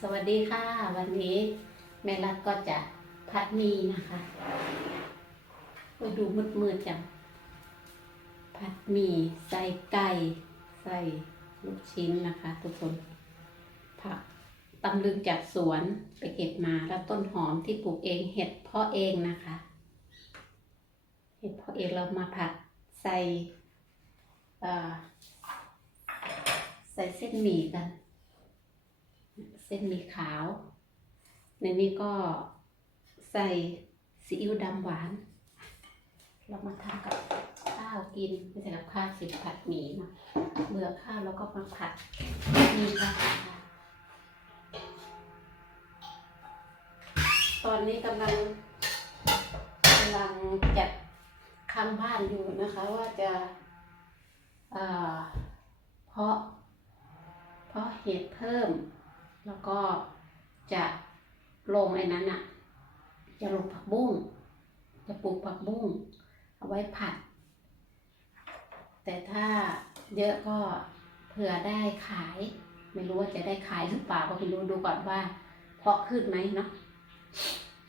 สวัสดีค่ะ วันนี้แม่รักก็จะผัดหมีนะคะก็ดูมืดๆจังผัดหมี่ใส่ไก่ใส่ลูกชิ้นนะคะ ทุกคน ผักตำลึงจากสวนไปเก็บมาแล้วต้นหอมที่ปลูกเองเห็ดเพาะเองนะคะ เห็ดเพาะเองเรามาผัดใส่ใส่เส้นหมี่กัน เส้นหมี่ขาว ในนี้ก็ใส่ซีอิ๊วดำหวาน เรามาทำกับข้าวกินไม่ใช่กับข้าวสิผัดหมี่นะเบื่อข้าวแล้วก็มาผัดหมี่ค่ะ ตอนนี้กำลังกำลังจัดข้างบ้านอยู่นะคะว่าจะเอ่อเพาะเพาะเห็ดเพิ่ม แล้วก็จะลงไอ้นั้นอะ จะลงผักบุ้ง จะปลูกผักบุ้ง เอาไว้ผัด แต่ถ้าเยอะก็เผื่อได้ขาย ไม่รู้ว่าจะได้ขายหรือเปล่าก็ไม่รู้ดูก่อนว่า เพาะขึ้นไหมเนาะ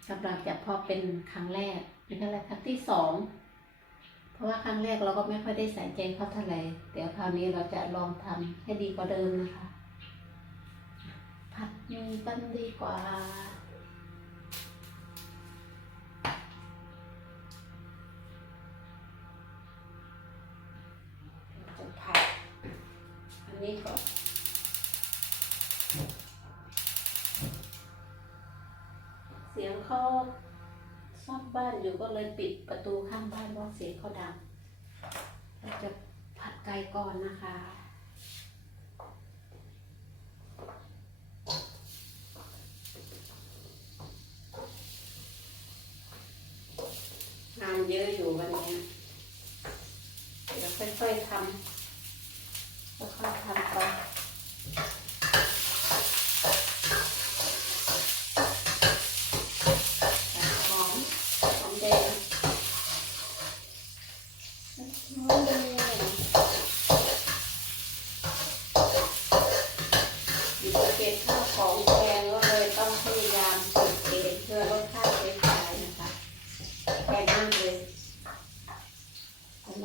กำลังจะเพาะเป็นครั้งแรกนี่ก็เลยครั้งที่สองเพราะว่าครั้งแรกเราก็ไม่ค่อยได้ใส่ใจเขาเท่าไหร่เดี๋ยวคราวนี้เราจะลองทำให้ดีกว่าเดิมนะคะ ผัดหมีกันดีกว่า จะผัด อันนี้ก่อนเสียงเขาซ่อมบ้านอยู่ก็เลยปิดประตูข้างบ้านเพราะเสียงเขาดัง เราจะผัดไก่ก่อนนะคะ งาน เยอะอยู่วันนี้เดี๋ยวค่อยๆทำค่อยๆทำไปหอมหอมแดงหอมแดงอยู่ภูเก็ตข้าวของแพงก็เลยต้องพยายามปลูกเองเพื่อลดค่าใช้จ่ายนะคะแพงมากเลย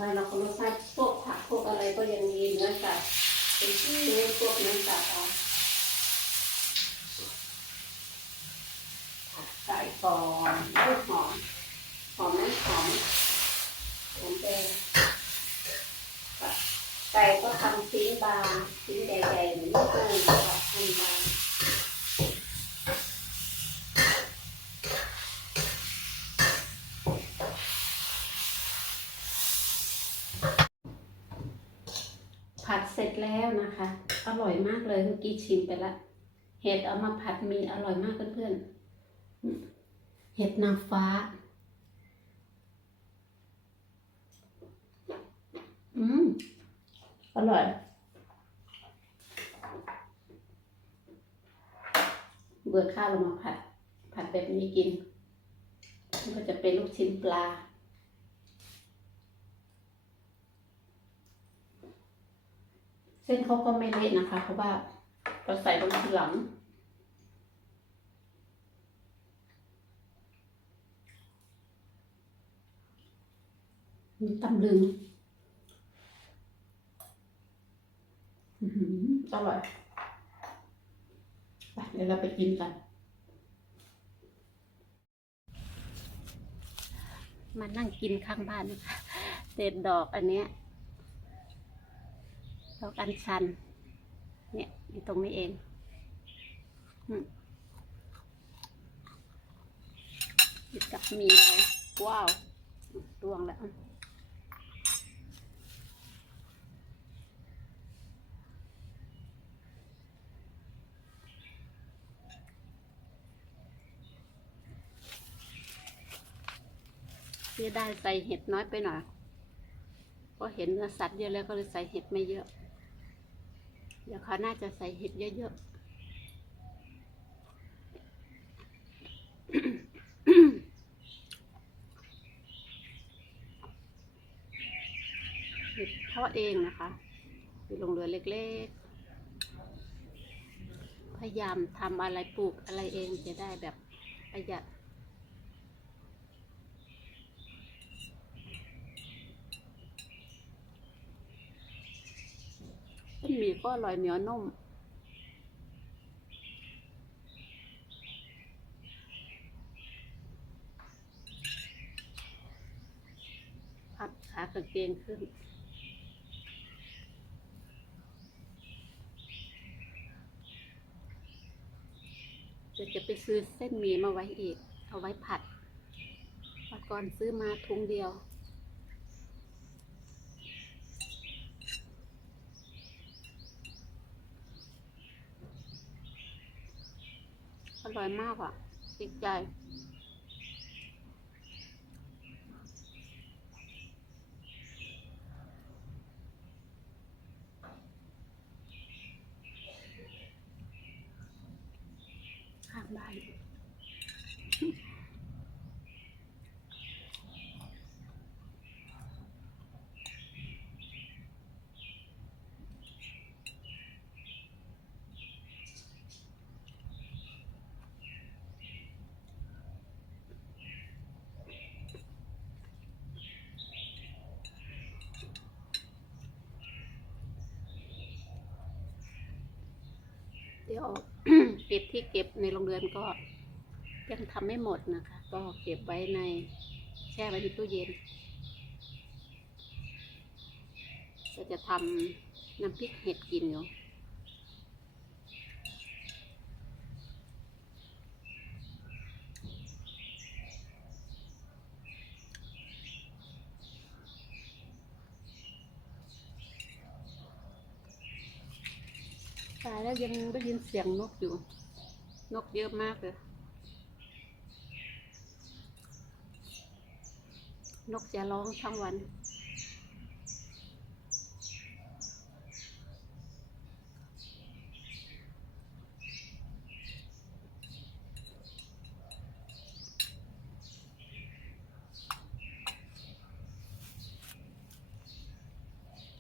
ทำไมเราก็ลดให้พวกผักพวกอะไรก็ยังมีเนื้อสัตว์เป็นซื้อพวกเนื้อสัตว์เอาผักไก่ก่องลูกหอมหอมไหมหอมหอมแดงไก่ก็ทำชิ้นบางชิ้นใหญ่ๆเหมือนลูกกุ้งกับทำบางผัดเสร็จ แล้วนะคะ อร่อยมากเลยเมื่อกี้ชิมไปละเห็ดเอามาผัดมีอร่อยมากเพื่อนๆเห็ดนางฟ้า อืม อร่อยเบื่อข้าวเรามาผัด ผัดแบบนี้กิน ก็จะเป็นลูกชิ้นปลา เส้นเขาก็ไม่เละนะคะ เพราะว่าเราใส่ลงทีหลังมีตำลึงอื้อหือร่อยไปเดี๋ยวเราไปกินกัน มานั่งกินข้างบ้านเด็ดดอกอันเนี้ย ดอกอัญชัน เนี่ยอยู่ตรงนี้เองอืมหยิบกับมีเราว้าวดวงแล้วเสียได้ใส่เห็ดน้อยไปหน่อยเพราะเห็นเนื้อสัตว์เยอะแล้วก็เลยใส่เห็ดไม่เยอะ เดี๋ยวเขาน่าจะใส่เห็ดเยอะๆ เห็ดทอดเองนะคะอยู่ลงเรือเล็กๆ พยายามทำอะไรปลูกอะไรเองจะได้แบบประหยัด เส้นหมี่ก็อร่อยเหนียวนุ่มพับขากางเกงขึ้นเดี๋ยวจะไปซื้อเส้นหมี่มาไว้อีก เอาไว้ผัดวันก่อนซื้อมาทุงเดียว อร่อยมากอะ ติดใจ ข้างบ้าน เดี๋ยวเก็บที่เก็บในโรงเรือนก็ยังทำไม่หมดนะคะ ก็เก็บไว้ในแช่ไว้ในตู้เย็น ก็จะทำน้ำพริกเห็ดกินอยู่ายแล้วยังได้ยินเสียงนกอยู่ นกเยอะมากเลย นกจะร้องทั้งวัน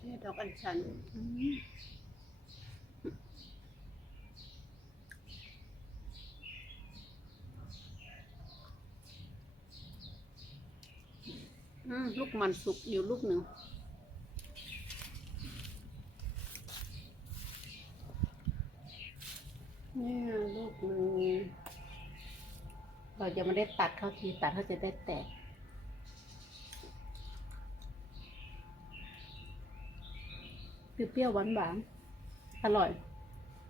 นี่ดอกอัญชันอืมอืม ลูกมันสุกอยู่ลูกหนึ่งเนี่ยลูกหนึ่งเราจะไม่ได้ตัดเข้าทีตัดเขาจะได้แตกเปรี้ยวๆหวานๆอร่อย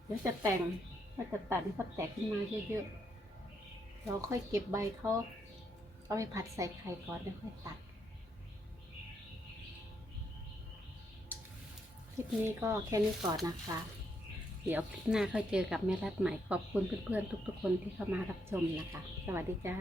เดี๋ยวจะแต่งก็จะตัดให้เขาแตกขึ้นมาเยอะๆ เราค่อยเก็บใบเขาเอาไปผัดใส่ไข่ก่อนแล้วค่อยตัด คลิปนี้ก็แค่นี้ก่อนนะคะ เดี๋ยวคลิปหน้าค่อยเจอกับแม่รัดใหม่ขอบคุณเพื่อนๆทุก ๆ คนที่เข้ามารับชมนะคะ สวัสดีจ้า